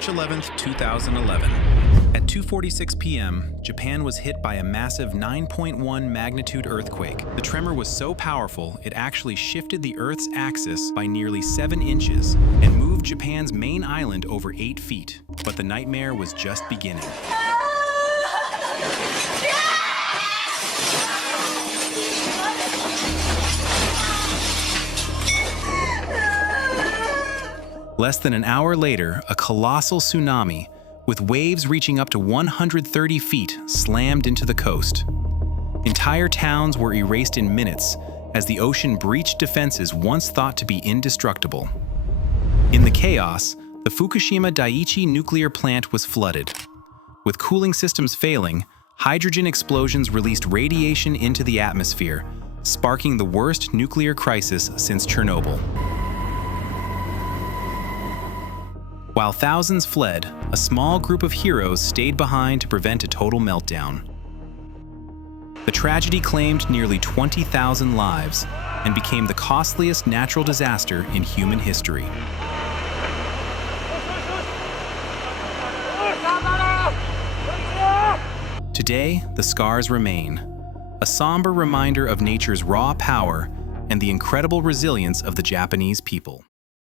March 11, 2011. At 2:46 p.m., Japan was hit by a massive 9.1 magnitude earthquake. The tremor was so powerful, it actually shifted the Earth's axis by nearly 7 inches and moved Japan's main island over 8 feet. But the nightmare was just beginning. Less than an hour later, a colossal tsunami, with waves reaching up to 130 feet, slammed into the coast. Entire towns were erased in minutes as the ocean breached defenses once thought to be indestructible. In the chaos, the Fukushima Daiichi nuclear plant was flooded. With cooling systems failing, hydrogen explosions released radiation into the atmosphere, sparking the worst nuclear crisis since Chernobyl. While thousands fled, a small group of heroes stayed behind to prevent a total meltdown. The tragedy claimed nearly 20,000 lives and became the costliest natural disaster in human history. Today, the scars remain, a somber reminder of nature's raw power and the incredible resilience of the Japanese people.